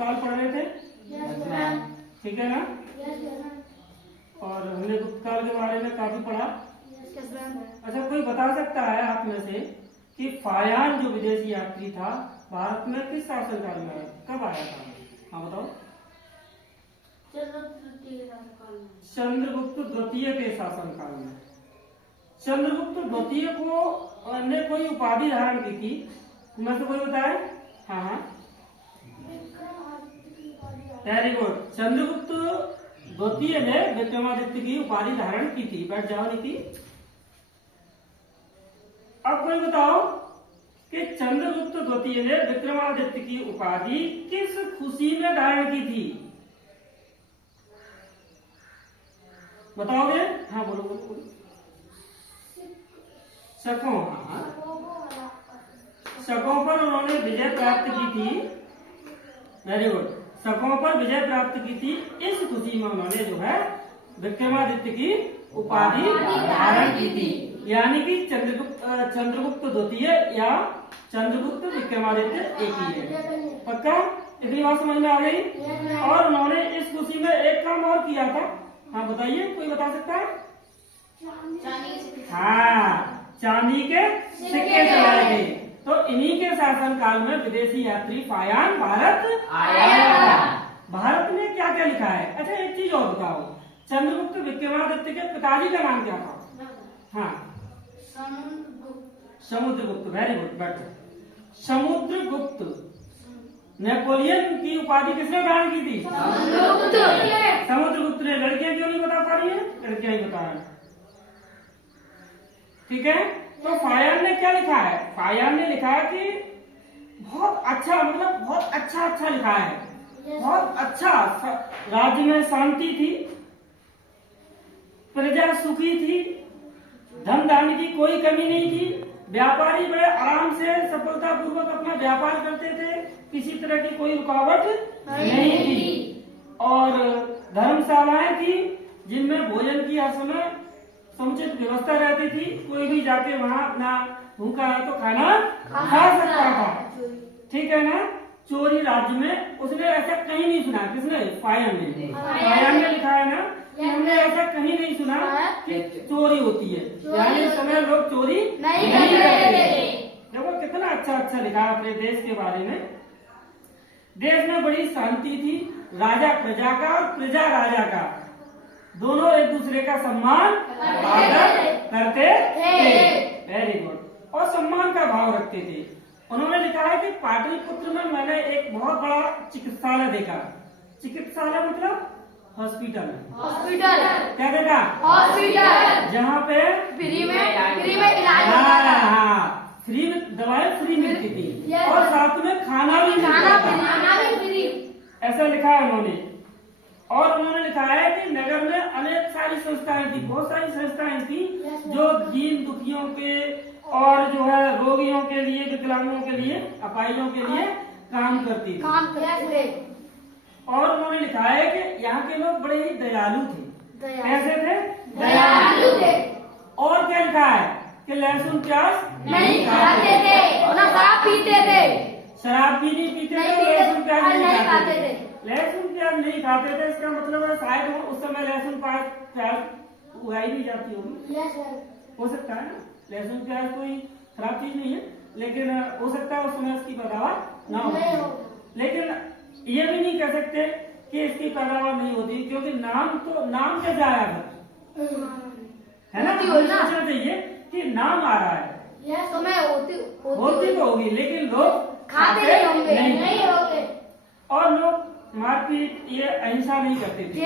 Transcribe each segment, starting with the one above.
गुप्तकाल पढ़ रहे थे? ठीक है ना? और हमने गुप्तकाल के बारे में काफी पढ़ा। अच्छा, कोई बता सकता है आप में से कि फायान जो विदेशी यात्री था भारत में किस शासनकाल में कब आया था? हाँ बताओ। चंद्रगुप्त द्वितीय के शासनकाल में। चंद्रगुप्त द्वितीय को ने कोई उपाधि धारण की थी, उनमें से कोई बताए? हाँ हाँ, वेरी गुड। चंद्रगुप्त द्वितीय ने विक्रमादित्य की उपाधि धारण की थी। बैठ जाओ नीति। अब कोई बताओ कि चंद्रगुप्त द्वितीय ने विक्रमादित्य की उपाधि किस खुशी में धारण की थी? बताओगे? हाँ बोलो बोलो बोलो। शकों, हाँ शकों पर उन्होंने विजय प्राप्त की थी। Very good. शकों पर विजय प्राप्त की थी, इस खुशी में उन्होंने जो है विक्रमादित्य की उपाधि धारण की थी। यानी कि चंद्रगुप्त द्वितीय या चंद्रगुप्त विक्रमादित्य एक ही है। पक्का? इतनी बात समझ में आ गई? और उन्होंने इस खुशी में एक काम और किया था। हाँ बताइए, कोई बता सकता है? हाँ, चांदी के सिक्के चलाए गए। तो इन्हीं के शासनकाल में विदेशी यात्री फायान भारत आया था। भारत ने क्या क्या लिखा है? अच्छा एक चीज और बताओ, चंद्रगुप्त विक्रमादित्य के पिताजी का नाम क्या था? हाँ, समुद्रगुप्त। वेरी गुड, बैठो। समुद्रगुप्त। नेपोलियन की उपाधि किसने धारण की थी? समुद्रगुप्त ने। लड़कियां क्यों नहीं बता पा रही है? लड़कियां ही बता रही। ठीक है, तो फायान ने क्या लिखा है? फायान ने लिखा है कि बहुत अच्छा, मतलब बहुत अच्छा लिखा है। बहुत अच्छा। राज्य में शांति थी, प्रजा सुखी थी, धन धान्य की कोई कमी नहीं थी, व्यापारी बड़े आराम से सफलता पूर्वक अपना व्यापार करते थे, किसी तरह की कोई रुकावट नहीं थी। और धर्मशालाएं थी जिनमें भोजन की हर समय समुचित व्यवस्था रहती थी। कोई भी जाके वहाँ अपना भूखा है तो खाना खा सकता था। ठीक है ना? चोरी राज्य में उसने ऐसा कहीं नहीं सुना। किसने? फायान ने। फायान ने लिखा है ना कि हमने ऐसा कहीं नहीं सुना कि चोरी होती है, यानी उस समय लोग चोरी नहीं करते थे। देखो कितना अच्छा लिखा है अपने देश के बारे में। देश में बड़ी शांति थी, राजा प्रजा का और प्रजा राजा का दोनों एक दूसरे का सम्मान आदर करते थे। Very good. और सम्मान का भाव रखते थे। उन्होंने लिखा है कि पाटलिपुत्र में मैंने एक बहुत बड़ा चिकित्सालय देखा। चिकित्सालय मतलब हॉस्पिटल। क्या देखा? हॉस्पिटल, जहाँ पे फ्री में इलाज होता था। हाँ, फ्री में दवाएं फ्री मिलती थी और साथ में खाना भी फ्री। ऐसा लिखा है उन्होंने। और उन्होंने लिखा है कि नगर में अनेक सारी संस्थाएं थी, बहुत सारी संस्थाएं थी जो दीन दुखियों के और जो है रोगियों के लिए, विकलांगों के लिए, अपाहिजों के लिए काम करती थी। और उन्होंने लिखा है कि यहाँ के लोग बड़े ही दयालु थे। कैसे थे? दयालु थे। और क्या लिखा है कि लहसुन प्याज नहीं खाते थे और शराब पीते थे। शराब भी नहीं पीते थे, लहसुन प्याज नहीं खाते थे। लहसुन प्याज नहीं खाते थे, इसका मतलब है शायद उस समय लहसुन प्याज उगाई नहीं जाती होगी। हो सकता है ना, लहसुन प्याज कोई खराब चीज नहीं है, लेकिन हो सकता है उस समय इसकी पैदावार ना हो। लेकिन ये भी नहीं कह सकते कि इसकी पैदावार नहीं होती, क्योंकि नाम कैसे आया था, है ना? सोचना चाहिए कि नाम आ रहा है, होती तो होगी, लेकिन लोग खाते नहीं होंगे। और लोग मारपीट, ये अहिंसा नहीं करते थे,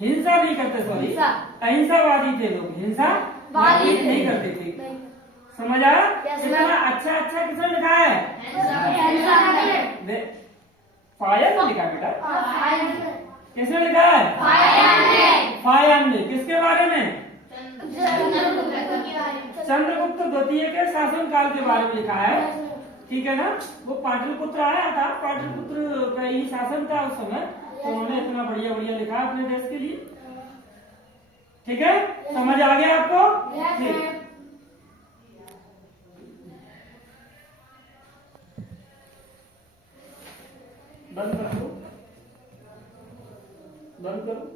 हिंसा नहीं करते, सॉरी अहिंसावादी थे लोग, हिंसा नहीं करते थे। समझ आया? कितना अच्छा किसने लिखा है? फायान ने लिखा बेटा। किसने लिखा है? फायान ने। किसके बारे में? चंद्रगुप्त द्वितीय के शासनकाल के बारे में लिखा है। ठीक है ना? वो पाटलिपुत्र आया था, पाटलिपुत्र का ही शासन था उस समय, तो उन्होंने इतना बढ़िया लिखा अपने देश के लिए। ठीक है, समझ आ गया आपको? ठीक। बंद कर दो, बंद करो।